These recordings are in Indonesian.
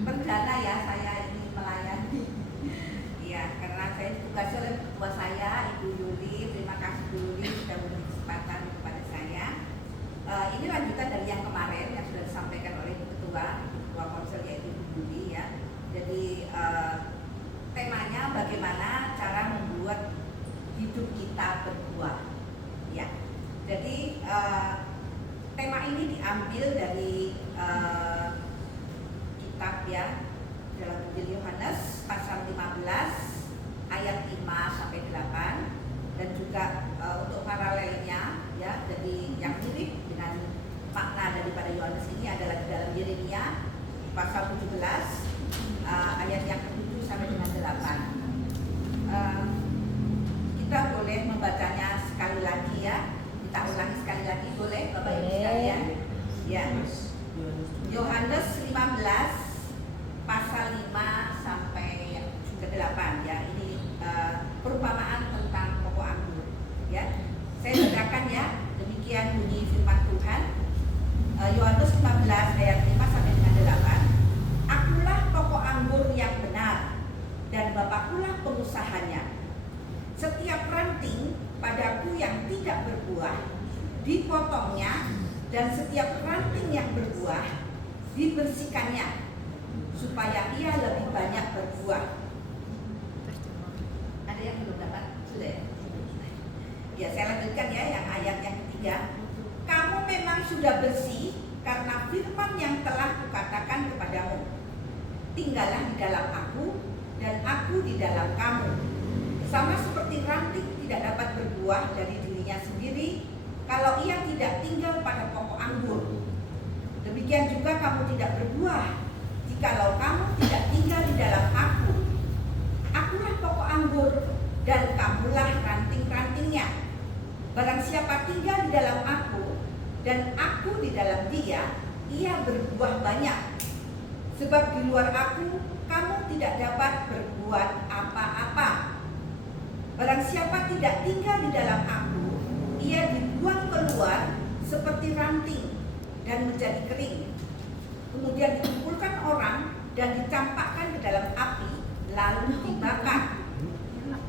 perdana ya saya ini melayani. Ya, karena saya ditugaskan oleh ketua saya, Ibu Yuli. Terima kasih Bu Yuli sudah memberi kesempatan kepada saya. Ini lanjutan dari yang kemarin yang sudah disampaikan oleh Ketua Konsel yaitu Ibu Yuli ya. Jadi temanya bagaimana cara membuat hidup kita berbuah. Ya. Jadi tema ini diambil dari kitab ya dalam Injil Yohanes pasal 15 ayat 5 sampai 8 dan juga untuk paralelnya ya, jadi yang mirip dengan makna daripada Yohanes ini adalah di dalam Yeremia pasal 17 ayat yang ke-7 sampai dengan 8. Kita boleh membacanya sekali lagi ya. Kita ulangi sekali lagi boleh Bapak Ibu sekalian? Ya. Yohanes 15 pasal 5 sampai ke 8 ya. Ini perumpamaan tentang pokok anggur ya. Saya bacakan ya. Demikian bunyi firman Tuhan. Yohanes 15 ayat 5 sampai dengan 8. Akulah pokok anggur yang benar dan Bapakkulah pengusahanya. Setiap ranting padaku yang tidak berbuah dipotongnya, dan setiap ranting yang berbuah dibersihkannya supaya ia lebih banyak berbuah. Ada yang belum dapat? Sudah ya? Ya, saya lanjutkan ya yang ayat yang ketiga. Kamu memang sudah bersih karena firman yang telah kukatakan kepadamu. Tinggallah di dalam aku dan aku di dalam kamu. Sama seperti ranting tidak dapat berbuah dari dirinya sendiri kalau ia tidak tinggal pada pokok anggur. Demikian juga kamu tidak berbuah jikalau kamu tidak tinggal di dalam aku. Akulah pokok anggur dan kamulah ranting-rantingnya. Barang siapa tinggal di dalam aku dan aku di dalam dia, ia berbuah banyak. Sebab di luar aku kamu tidak dapat berbuat apa-apa. Barang siapa tidak tinggal di dalam aku, ia dibuang keluar seperti ranting dan menjadi kering. Kemudian dikumpulkan orang dan dicampakkan ke dalam api, lalu dibakar.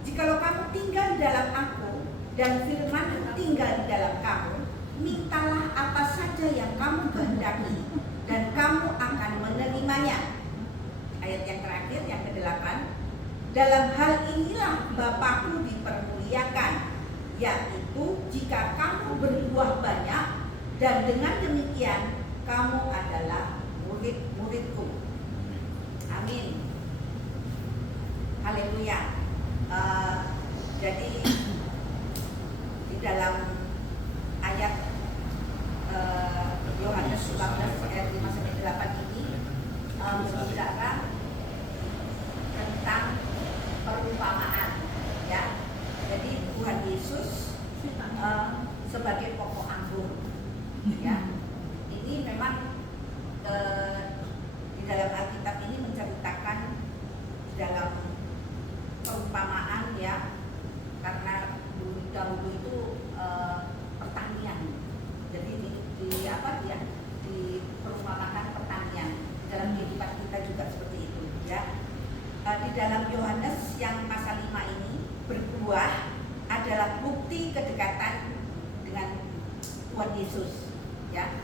Jikalau kamu tinggal di dalam aku dan firman tinggal di dalam kamu, mintalah apa saja yang kamu kehendaki dan kamu akan menerimanya. Ayat yang terakhir yang ke-8. Dalam hal inilah Bapakku dipermuliakan, yaitu jika kamu berbuah banyak, dan dengan demikian kamu adalah murid-muridku. Amin. Haleluya. Jadi di dalam ayat Yohanes 14 ayat 5 sampai 8 ini berbicara tentang perumpamaan ya. Jadi Tuhan Yesus sebagai pokok anggur ya. Ini memang di dalam Alkitab ini menceritakan di dalam perumpamaan ya, karena dahulu itu pertanian. Jadi di perumpamaan pertanian dalam kehidupan kita juga seperti itu ya. Di dalam Yohanes yang pasal 5 ini, berbuah adalah bukti kedekatan dengan Tuhan Yesus ya.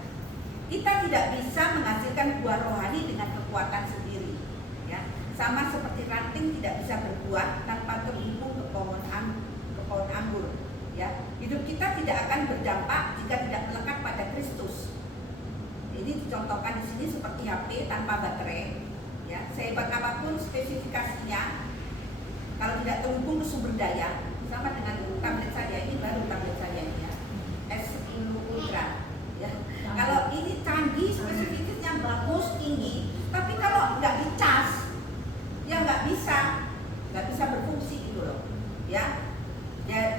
Kita tidak bisa menghasilkan buah rohani dengan kekuatan sendiri ya. Sama seperti ranting tidak bisa berbuah tanpa terhubung ke pohon anggur ya. Hidup kita tidak akan berdampak jika tidak melekat pada Kristus. Ini dicontohkan di sini seperti HP tanpa baterai ya. Sehebat apapun spesifikasinya, kalau tidak terhubung ke sumber daya, sama dengan tablet saya ini, baru tablet saya ini ya, S10 Ultra ya. Kalau ini canggih, spesifikasinya bagus, tinggi, tapi kalau nggak dicas ya nggak bisa berfungsi gitu loh ya.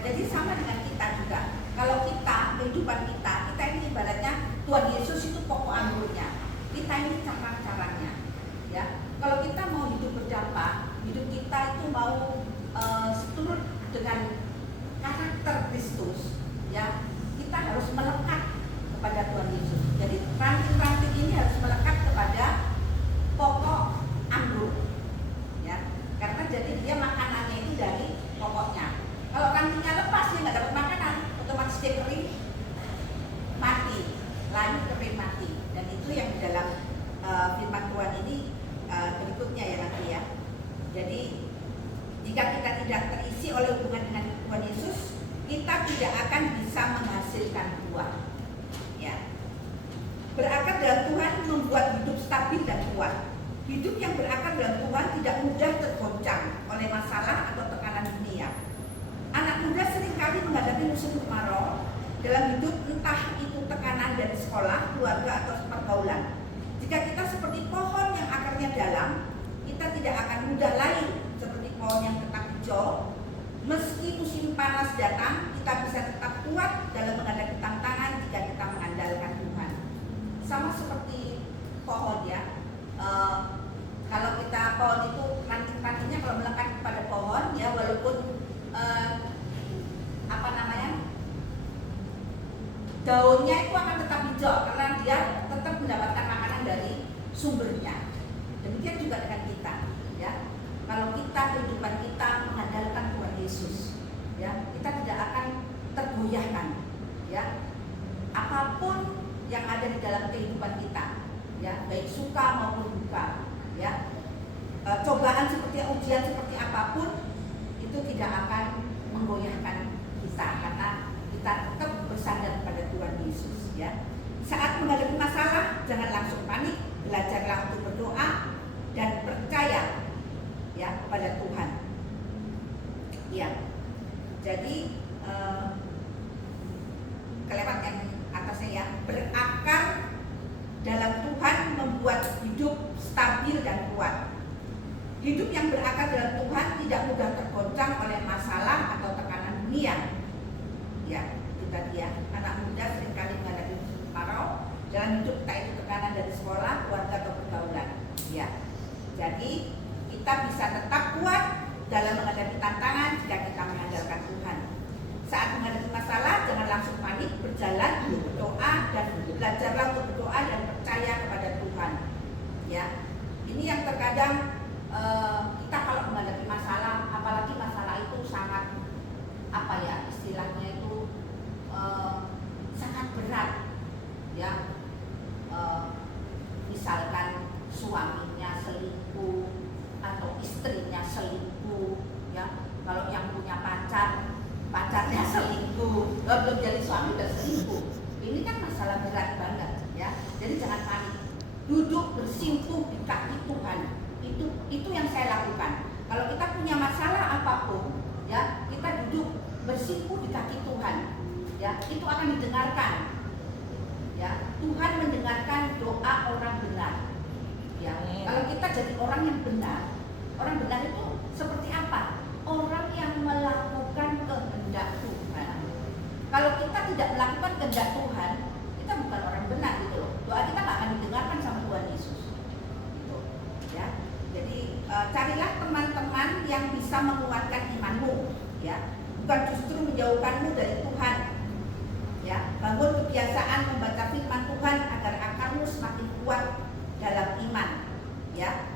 Jadi sama dengan kita juga. Kalau kita, kehidupan kita ini ibaratnya Tuhan Yesus itu pokok anggurnya. Kita ini cara-caranya ya. Kalau kita mau hidup berdampak, hidup kita itu mau seturut dengan karakter Kristus ya, kita harus melekat kepada Tuhan Yesus. Jadi ranting-ranting ini harus melekat kepada pokok membuat hidup stabil dan kuat. Hidup yang berakar dalam Tuhan tidak mudah tergoncang oleh masalah atau tekanan dunia. Anak muda seringkali menghadapi musim kemarau dalam hidup, entah itu tekanan dari sekolah, keluarga, atau pergaulan. Jika kita seperti pohon yang akarnya dalam, kita tidak akan mudah layu seperti pohon yang tetap hijau. Meski musim panas datang, kita bisa tetap kuat dalam menghadapi tantangan jika kita mengandalkan Tuhan. Sama seperti pohon ya. Kalau kita pohon itu ranting-rantingnya kalau melekat pada pohon ya, walaupun daunnya itu akan tetap hijau karena dia tetap mendapatkan makanan dari sumbernya. Demikian juga dengan kita ya. Kalau kita kehidupan kita mengandalkan Tuhan Yesus ya, kita tidak akan tergoyahkan ya. Apapun yang ada di dalam kehidupan kita ya, baik suka maupun duka ya, cobaan seperti ujian seperti apapun itu tidak akan menggoyahkan kita karena kita tetap bersandar pada Tuhan Yesus ya. Saat menghadapi masalah jangan langsung panik, belajarlah untuk berdoa dan percaya ya kepada Tuhan. Ya. Jadi kelewat yang atasnya ya, berakar dalam Tuhan membuat hidup stabil dan kuat. Hidup yang berakar dalam Tuhan tidak mudah tergoncang oleh masalah atau tekanan dunia. Ya, itu tadi ya. Anak muda seringkali menghadapi kemarau dalam hidup, tak itu tekanan dari sekolah, keluarga, atau pergaulan. Ya, jadi kita bisa tetap kuat dalam menghadapi tantangan jika kita mengandalkan Tuhan. Saat menghadapi masalah jangan langsung panik, berjalan, berdoa, dan belajarlah untuk berdoa dan percaya kepada Tuhan. Ya, ini yang terkadang kita kalau menghadapi masalah, apalagi masalah itu sangat istilahnya itu sangat berat ya, misalkan suaminya selingkuh atau istrinya selingkuh ya. Kalau yang punya pacarnya selingkuh, belum jadi suami udah selingkuh, ini kan masalah berat banget ya. Jadi jangan panik, duduk bersimpuh di kaki Tuhan. Itu yang saya lakukan. Kalau kita punya masalah apapun ya, kita duduk bersimpuh di kaki Tuhan ya, itu akan didengarkan ya. Tuhan mendengarkan doa orang benar ya. Kalau kita jadi orang yang benar, orang benar itu seperti apa? Orang yang melakukan kehendak Tuhan. Kalau kita tidak melakukan kehendak Tuhan, kita bukan orang benar gitu loh. Doa kita nggak akan didengarkan sama Tuhan Yesus gitu ya. Jadi carilah teman-teman yang bisa menguatkan imanmu ya, bukan justru menjauhkanmu dari Tuhan ya. Bangun kebiasaan membaca firman Tuhan agar akarmu semakin kuat dalam iman ya.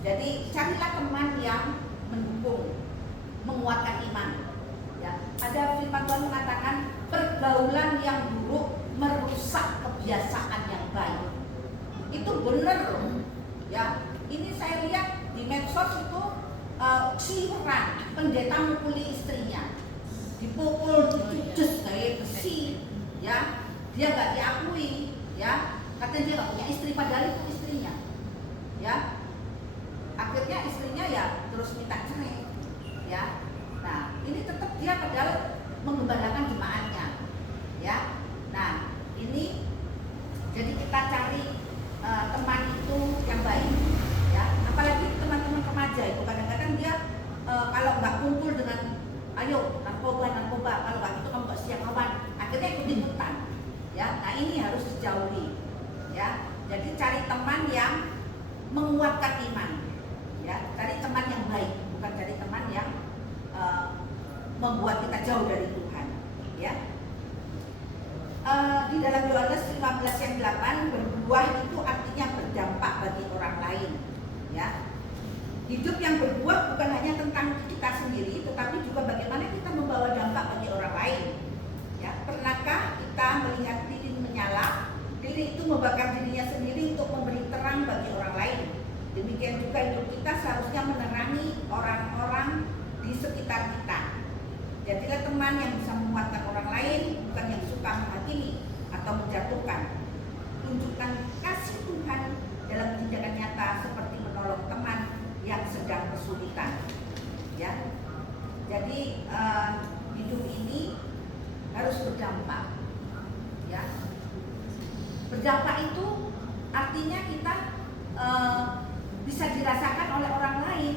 Jadi carilah teman yang mendukung, menguatkan iman ya. Ada firman Tuhan mengatakan pergaulan yang buruk merusak kebiasaan yang baik. Itu benar loh ya. Ini saya lihat di medsos itu siuran pendeta mukuli istrinya, dipukul, dicucus kayak besi ya. Dia nggak diakui ya, katanya dia nggak punya istri, padahal itu istrinya ya. Akhirnya istrinya ya terus minta cerai ya. Nah ini tetap dia padahal mengembalakan jemaatnya ya. Nah ini jadi kita cari teman itu yang baik ya. Apalagi teman-teman remaja itu kadang-kadang dia kalau nggak kumpul dengan ayo narkoba, kalau nggak itu kamu nggak siap kawan, akhirnya ikut-ikutan ya. Nah ini harus dijauhi ya. Jadi cari teman yang menguatkan iman ya, cari teman yang baik, bukan cari teman yang membuat kita jauh dari Tuhan ya. Di dalam Yohanes 15 yang 8, berbuah itu artinya berdampak bagi orang lain ya. Hidup yang berbuah bukan hanya tentang kita sendiri, tetapi juga bagaimana kita membawa dampak bagi orang lain ya. Pernahkah kita melihat lilin menyala, lilin itu membakar dirinya sendiri untuk memberi terang bagi orang lain? Demikian juga hidup kita seharusnya menerangi orang-orang di sekitar kita. Jadilah teman yang bisa menguatkan orang lain, bukan yang suka menghakimi atau menjatuhkan. Tunjukkan kasih Tuhan berdampak itu artinya kita bisa dirasakan oleh orang lain,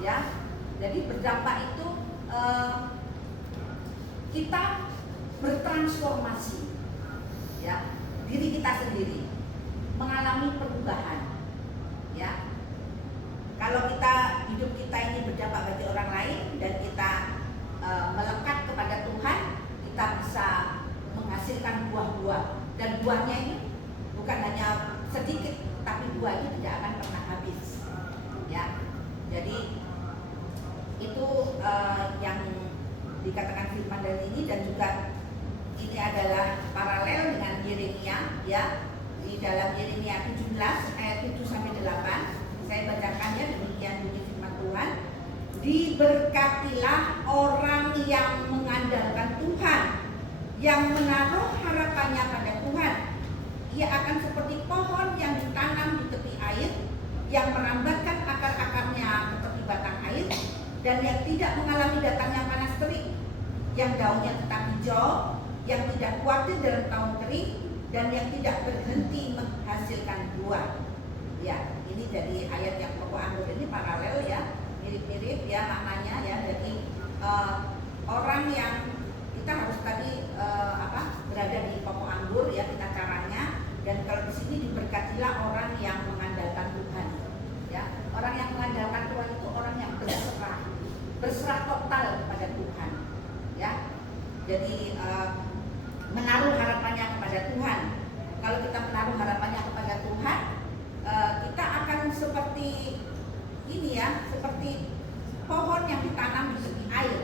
ya. Jadi berdampak itu kita bertransformasi, ya, diri kita sendiri mengalami perubahan, ya. Kalau hidup kita ini berdampak bagi orang lain dan kita melekat kepada Tuhan, kita bisa menghasilkan buah-buah, dan buahnya ini bukan hanya sedikit, tapi buahnya tidak akan pernah habis, ya. Jadi itu yang dikatakan firman dari ini, dan juga ini adalah paralel dengan Yeremia, ya. Di dalam Yeremia 17 ayat 7 sampai 8, saya bacakannya, demikian bunyi firman Tuhan. Diberkatilah orang yang mengandalkan Tuhan, yang menaruh harapannya pada Tuhan. Ia akan seperti pohon yang ditanam di tepi air, yang merambatkan akar-akarnya ke tepi batang air, dan yang tidak mengalami datangnya panas terik, yang daunnya tetap hijau, yang tidak khawatir dalam tahun kering, dan yang tidak berhenti menghasilkan buah. Ya, ini dari ayat yang pokok anggur ini paralel, ya, mirip-mirip, ya, maknanya, ya. Jadi orang yang kita harus tadi berada di pokok anggur, ya, kita caranya. Dan kalau di sini diberkatilah orang yang mengandalkan Tuhan, ya. Orang yang mengandalkan Tuhan itu orang yang berserah total kepada Tuhan, ya. Jadi menaruh harapannya kepada Tuhan. Kalau kita menaruh harapannya kepada Tuhan, kita akan seperti ini, ya, seperti pohon yang ditanam di tepi air.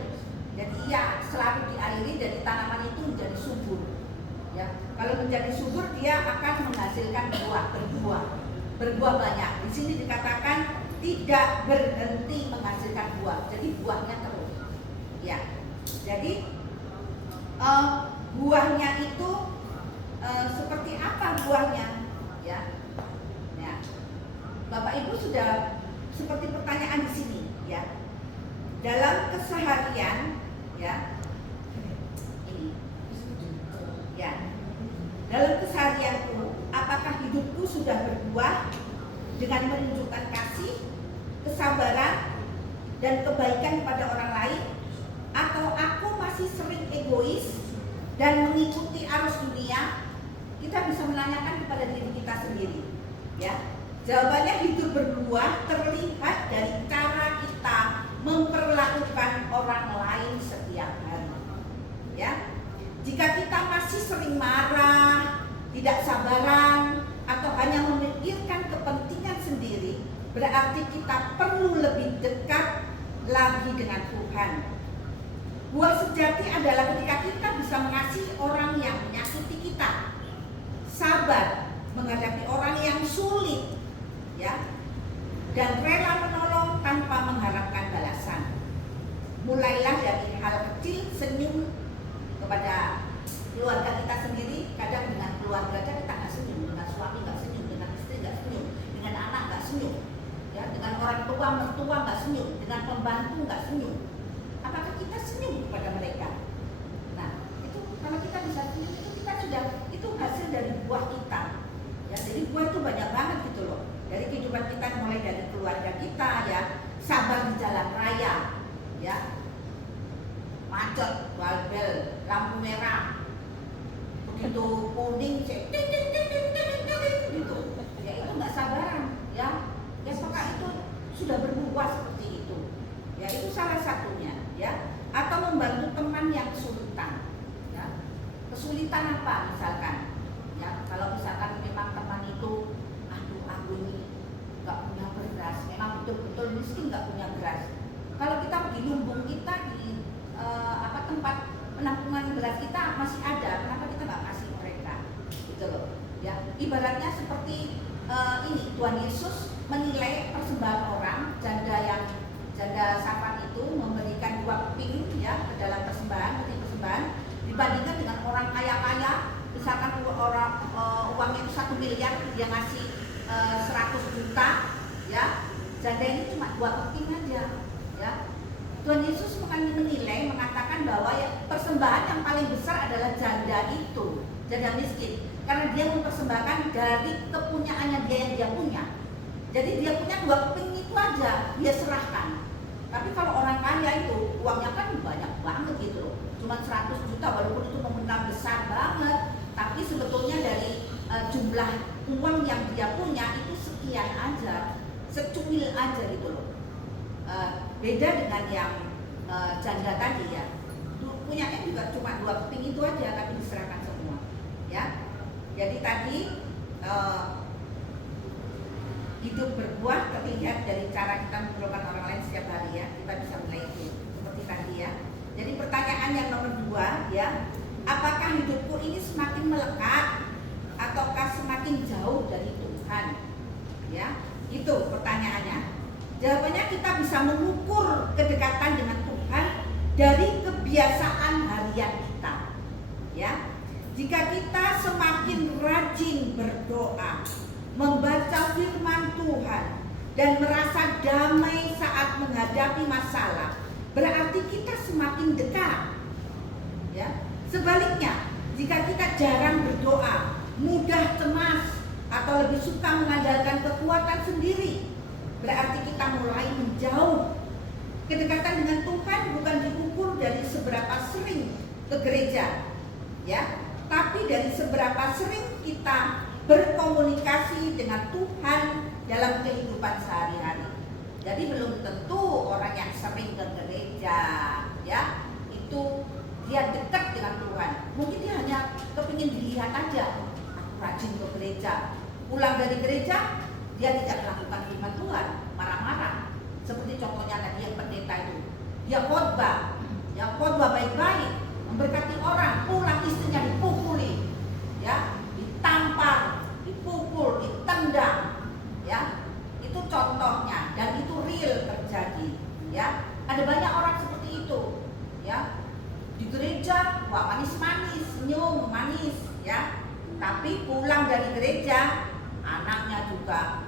Jadi ia selalu diairi dan tanaman itu menjadi subur, ya. Kalau menjadi subur, dia akan menghasilkan berbuah banyak. Di sini dikatakan tidak berhenti menghasilkan buah, jadi buahnya terus, ya. Jadi buahnya itu seperti apa buahnya, ya? Ya, Bapak Ibu sudah seperti pertanyaan di sini, ya. Dalam keseharian, ya, ini, ya. Dalam keseharianku, apakah hidupku sudah berbuah dengan menunjukkan kasih, kesabaran, dan kebaikan kepada orang lain, atau aku masih sering egois dan mengikuti arus dunia? Kita bisa menanyakan kepada diri kita sendiri, ya. Jawabannya hidup berbuah terlihat dari cara kita memperlakukan orang lain setiap hari, ya. Jika kita masih sering marah, tidak sabaran, atau hanya memikirkan kepentingan sendiri, berarti kita perlu lebih dekat lagi dengan Tuhan. Buah sejati adalah ketika kita bisa mengasihi orang yang menyakiti kita, sabar menghadapi orang yang sulit, ya, dan rela menolong tanpa mengharapkan balasan. Mulailah dari hal kecil, senyum kepada keluarga kita sendiri. Kadang dengan keluarga kita nggak senyum, dengan suami nggak senyum, dengan istri nggak senyum, dengan anak nggak senyum, ya, dengan orang tua mertua nggak senyum, dengan pembantu nggak senyum. Apakah kita senyum kepada mereka? Nah, itu kalau kita bisa senyum, itu kita sudah, itu hasil dari buah kita, ya. Jadi buah itu banyak banget gitu loh. Dari kehidupan kita, mulai dari keluarga kita, ya, sabar di jalan raya, ya, macet, bel, lampu merah, begitu kuning, ting ting ting ting ting ting gitu, ya, itu nggak sabaran, ya. Ya, maka itu sudah berbuah seperti itu, ya. Itu salah satunya, ya. Atau membantu teman yang kesulitan, ya. Kesulitan apa misalkan, ya, kalau misalkan memang teman itu, aduh, aku ini nggak punya beras, memang betul-betul miskin, nggak punya beras. Kalau kita di lumbung kita, di tempat penampungan beras kita masih ada, kenapa kita nggak kasih mereka, gitu loh, ya. Ibaratnya seperti ini, Tuhan Yesus menilai persembahan orang, janda Safan itu memberikan 2 keping, ya, ke dalam persembahan, dibandingkan dengan orang kaya-kaya, misalkan orang uangnya itu 1 miliar, dia ngasih 100 juta, ya. Janda ini cuma 2 keping aja, ya. Tuhan Yesus menilai, mengatakan bahwa ya, persembahan yang paling besar adalah janda itu, janda miskin, karena dia mempersembahkan dari kepunyaannya dia yang dia punya. Jadi dia punya 2 keping itu aja dia serahkan. Tapi kalau orang kaya itu uangnya kan banyak banget gitu loh, cuma 100 juta walaupun itu nominal besar banget, tapi sebetulnya dari jumlah uang yang dia punya itu sekian aja, secuil aja gitu loh. Beda dengan yang janda tadi ya, punyanya juga cuma 2 keping itu aja tapi diserahkan semua ya. Jadi tadi hidup berbuah terlihat dari cara kita memperlakukan orang lain setiap hari ya, kita bisa mulai itu seperti tadi ya. Jadi pertanyaan yang nomor 2 ya, apakah hidupku ini semakin melekat ataukah semakin jauh dari Tuhan ya, itu pertanyaannya. Jawabannya kita bisa mengukur kedekatan dengan Tuhan dari kebiasaan harian kita ya. Jika kita semakin rajin berdoa, membaca firman Tuhan dan merasa damai saat menghadapi masalah, berarti kita semakin dekat ya. Sebaliknya, jika kita jarang berdoa, mudah cemas atau lebih suka mengandalkan kekuatan sendiri, berarti kita mulai menjauh. Kedekatan dengan Tuhan bukan diukur dari seberapa sering ke gereja ya, tapi dari seberapa sering kita berkomunikasi dengan Tuhan dalam kehidupan sehari-hari. Jadi belum tentu orang yang sering ke gereja ya itu dia dekat dengan Tuhan. Mungkin dia hanya kepingin dilihat aja, aku rajin ke gereja, pulang dari gereja dia tidak melakukan firman Tuhan, marah-marah. Seperti contohnya tadi yang pendeta itu, dia khotbah, ya khotbah baik-baik, memberkati orang, pulang istrinya dipukuli, ya, ditampar, dipukul, ditendang, ya, itu contohnya dan itu real terjadi, ya. Ada banyak orang seperti itu, ya. Di gereja, wah manis-manis, senyum, manis, ya. Tapi pulang dari gereja, anaknya juga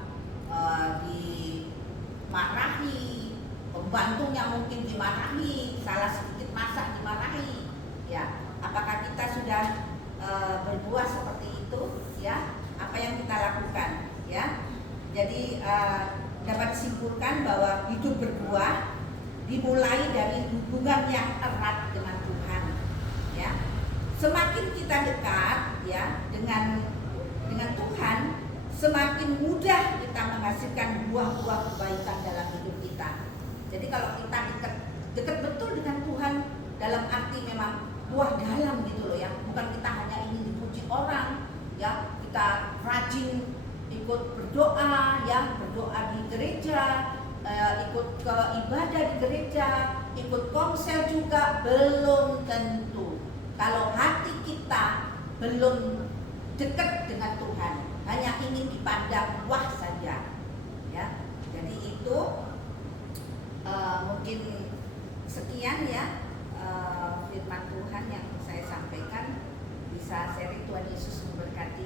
dimarahi, pembantunya mungkin dimarahi, salah sedikit masak dimarahi, ya. Apakah kita sudah berbuah seperti itu, ya? Apa yang kita lakukan, ya? Jadi dapat disimpulkan bahwa hidup berbuah dimulai dari hubungan yang erat dengan Tuhan, ya. Semakin kita dekat, ya, dengan Tuhan, semakin mudah kita menghasilkan buah-buah kebaikan dalam hidup kita. Jadi kalau kita dekat betul dengan Tuhan dalam arti memang buah dalam gitu loh ya, bukan kita hanya ingin dipuji orang, ya, kita rajin ikut berdoa, ya, berdoa di gereja, ikut ke ibadah di gereja, ikut komsel juga, belum tentu. Kalau hati kita belum dekat dengan Tuhan, hanya ingin dipandang wah saja, ya. Jadi itu mungkin sekian ya firman Tuhan yang saya sampaikan. Bisa sharing. Tuhan Yesus memberkati.